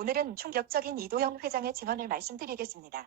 오늘은 충격적인 이도영 회장의 증언을 말씀드리겠습니다.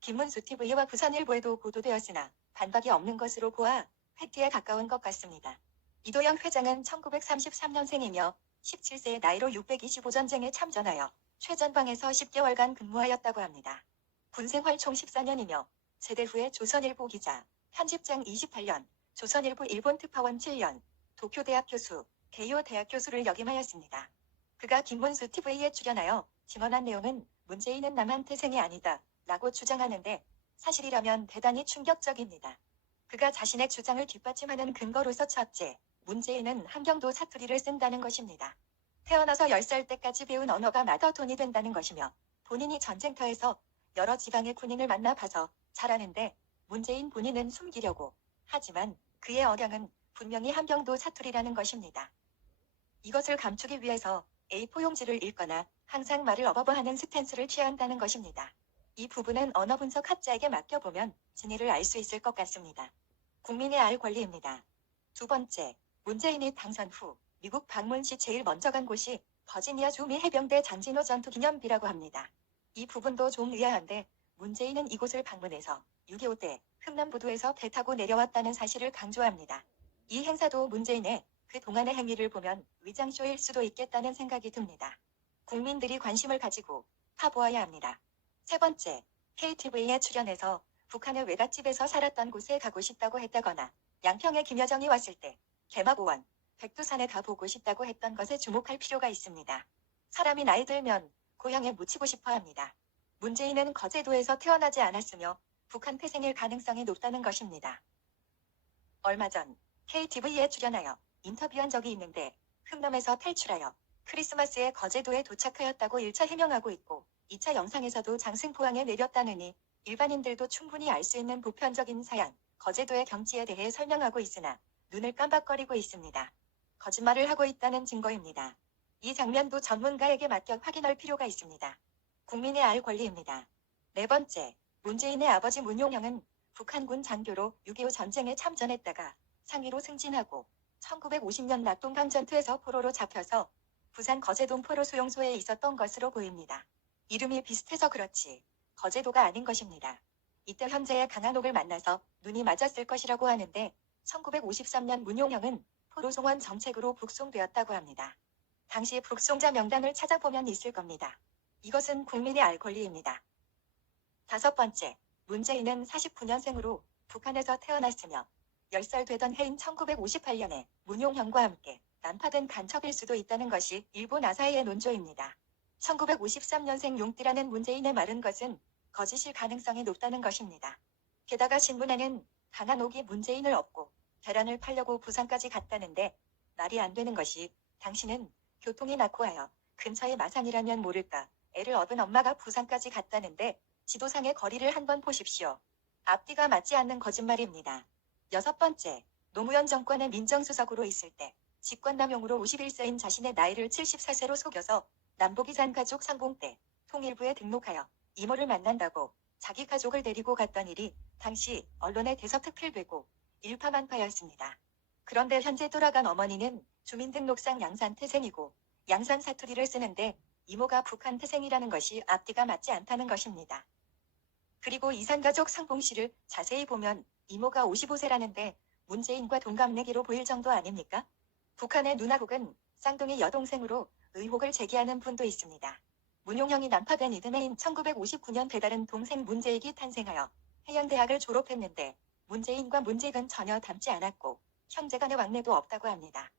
김문수 TV와 부산일보에도 보도되었으나 반박이 없는 것으로 보아 팩트에 가까운 것 같습니다. 이도영 회장은 1933년생이며 17세의 나이로 625 전쟁에 참전하여 최전방에서 10개월간 근무하였다고 합니다. 군생활 총 14년이며 제대 후에 조선일보 기자, 편집장 28년, 조선일보 일본 특파원 7년, 도쿄대학 교수, 개요 대학 교수를 역임하였습니다. 그가 김문수 TV에 출연하여 증언한 내용은 문재인은 남한 태생이 아니다 라고 주장하는데 사실이라면 대단히 충격적입니다. 그가 자신의 주장을 뒷받침하는 근거로서 첫째, 문재인은 함경도 사투리를 쓴다는 것입니다. 태어나서 10살 때까지 배운 언어가 마더톤이 된다는 것이며 본인이 전쟁터에서 여러 지방의 군인을 만나봐서 잘 아는데 문재인 본인은 숨기려고 하지만 그의 억양은 분명히 함경도 사투리라는 것입니다. 이것을 감추기 위해서 A4 용지를 읽거나 항상 말을 어버버하는 스탠스를 취한다는 것입니다. 이 부분은 언어 분석 학자에게 맡겨보면 진위를 알 수 있을 것 같습니다. 국민의 알 권리입니다. 두 번째, 문재인이 당선 후 미국 방문 시 제일 먼저 간 곳이 버지니아 주미 해병대 장진호 전투기념비라고 합니다. 이 부분도 좀 의아한데 문재인은 이곳을 방문해서 6.25 때 흥남부두에서 배 타고 내려왔다는 사실을 강조합니다. 이 행사도 문재인의 그 동안의 행위를 보면 위장쇼일 수도 있겠다는 생각이 듭니다. 국민들이 관심을 가지고 파보아야 합니다. 세 번째, KTV에 출연해서 북한의 외갓집에서 살았던 곳에 가고 싶다고 했다거나 양평에 김여정이 왔을 때 개마고원, 백두산에 가보고 싶다고 했던 것에 주목할 필요가 있습니다. 사람이 나이 들면 고향에 묻히고 싶어 합니다. 문재인은 거제도에서 태어나지 않았으며 북한 태생일 가능성이 높다는 것입니다. 얼마 전 KTV에 출연하여 인터뷰한 적이 있는데 흥남에서 탈출하여 크리스마스에 거제도에 도착하였다고 1차 해명하고 있고 2차 영상에서도 장승포항에 내렸다느니 일반인들도 충분히 알 수 있는 보편적인 사양, 거제도의 경치에 대해 설명하고 있으나 눈을 깜박거리고 있습니다. 거짓말을 하고 있다는 증거입니다. 이 장면도 전문가에게 맡겨 확인할 필요가 있습니다. 국민의 알 권리입니다. 네 번째, 문재인의 아버지 문용형은 북한군 장교로 6.25 전쟁에 참전했다가 상위로 승진하고 1950년 낙동강 전투에서 포로로 잡혀서 부산 거제동 포로 수용소에 있었던 것으로 보입니다. 이름이 비슷해서 그렇지 거제도가 아닌 것입니다. 이때 현재의 강한옥을 만나서 눈이 맞았을 것이라고 하는데 1953년 문용형은 포로송원 정책으로 북송되었다고 합니다. 당시 북송자 명단을 찾아보면 있을 겁니다. 이것은 국민의 알 권리입니다. 다섯 번째, 문재인은 49년생으로 북한에서 태어났으며 10살 되던 해인 1958년에 문용형과 함께 난파된 간첩일 수도 있다는 것이 일본 아사히의 논조입니다. 1953년생 용띠라는 문재인의 말은 것은 거짓일 가능성이 높다는 것입니다. 게다가 신문에는 강한옥이 문재인을 업고 계란을 팔려고 부산까지 갔다는데 말이 안 되는 것이 당신은 교통이 낙후하여 근처의 마산이라면 모를까 애를 업은 엄마가 부산까지 갔다는데 지도상의 거리를 한번 보십시오. 앞뒤가 맞지 않는 거짓말입니다. 여섯 번째, 노무현 정권의 민정수석으로 있을 때 직권남용으로 51세인 자신의 나이를 74세로 속여서 남북이산 가족 상봉 때 통일부에 등록하여 이모를 만난다고 자기 가족을 데리고 갔던 일이 당시 언론에 대서특필되고 일파만파였습니다. 그런데 현재 돌아간 어머니는 주민등록상 양산 태생이고 양산 사투리를 쓰는데 이모가 북한 태생이라는 것이 앞뒤가 맞지 않다는 것입니다. 그리고 이산가족 상봉시를 자세히 보면 이모가 55세라는데 문재인과 동갑내기로 보일 정도 아닙니까? 북한의 누나 혹은 쌍둥이 여동생으로 의혹을 제기하는 분도 있습니다. 문용형이 난파된 이듬해인 1959년 배다른 동생 문재익이 탄생하여 해양대학을 졸업했는데 문재인과 문재익은 전혀 닮지 않았고 형제간의 왕래도 없다고 합니다.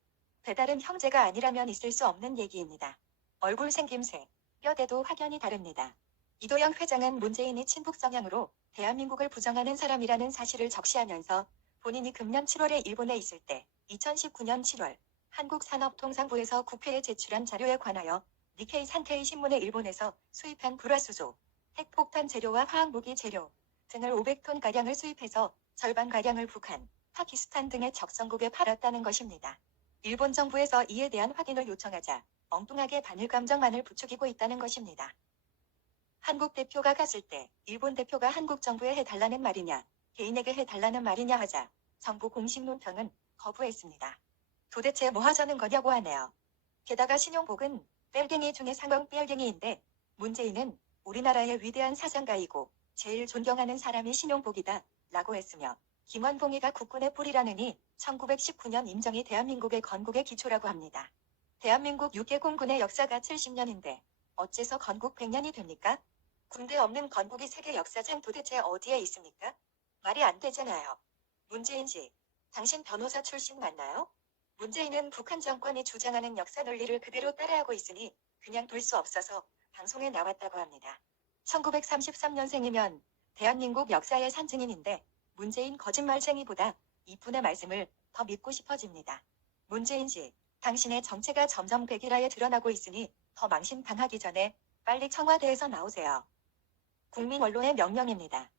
배다른 형제가 아니라면 있을 수 없는 얘기입니다. 얼굴 생김새, 뼈대도 확연히 다릅니다. 이도영 회장은 문재인이 친북 성향으로 대한민국을 부정하는 사람이라는 사실을 적시하면서 본인이 금년 7월에 일본에 있을 때 2019년 7월 한국산업통상부에서 국회에 제출한 자료에 관하여 니케이 산케이 신문에 일본에서 수입한 불화수소, 핵폭탄 재료와 화학무기 재료 등을 500톤가량을 수입해서 절반가량을 북한, 파키스탄 등의 적성국에 팔았다는 것입니다. 일본 정부에서 이에 대한 확인을 요청하자 엉뚱하게 반일 감정만을 부추기고 있다는 것입니다. 한국 대표가 갔을 때 일본 대표가 한국 정부에 해달라는 말이냐, 개인에게 해달라는 말이냐 하자 정부 공식 논평은 거부했습니다. 도대체 뭐 하자는 거냐고 하네요. 게다가 신용복은 뺄갱이 중에 상형 뺄갱이인데 문재인은 우리나라의 위대한 사상가이고 제일 존경하는 사람이 신용복이다 라고 했으며 김원봉이가 국군의 뿌리라느니 1919년 임정이 대한민국의 건국의 기초라고 합니다. 대한민국 6개 공군의 역사가 70년인데 어째서 건국 100년이 됩니까? 군대 없는 건국이 세계 역사상 도대체 어디에 있습니까? 말이 안 되잖아요. 문재인 씨, 당신 변호사 출신 맞나요? 문재인은 북한 정권이 주장하는 역사 논리를 그대로 따라하고 있으니 그냥 둘 수 없어서 방송에 나왔다고 합니다. 1933년생이면 대한민국 역사의 산증인인데 문재인 거짓말쟁이보다 이분의 말씀을 더 믿고 싶어집니다. 문재인 씨, 당신의 정체가 점점 백일화에 드러나고 있으니 더 망신당하기 전에 빨리 청와대에서 나오세요. 국민 언론의 명령입니다.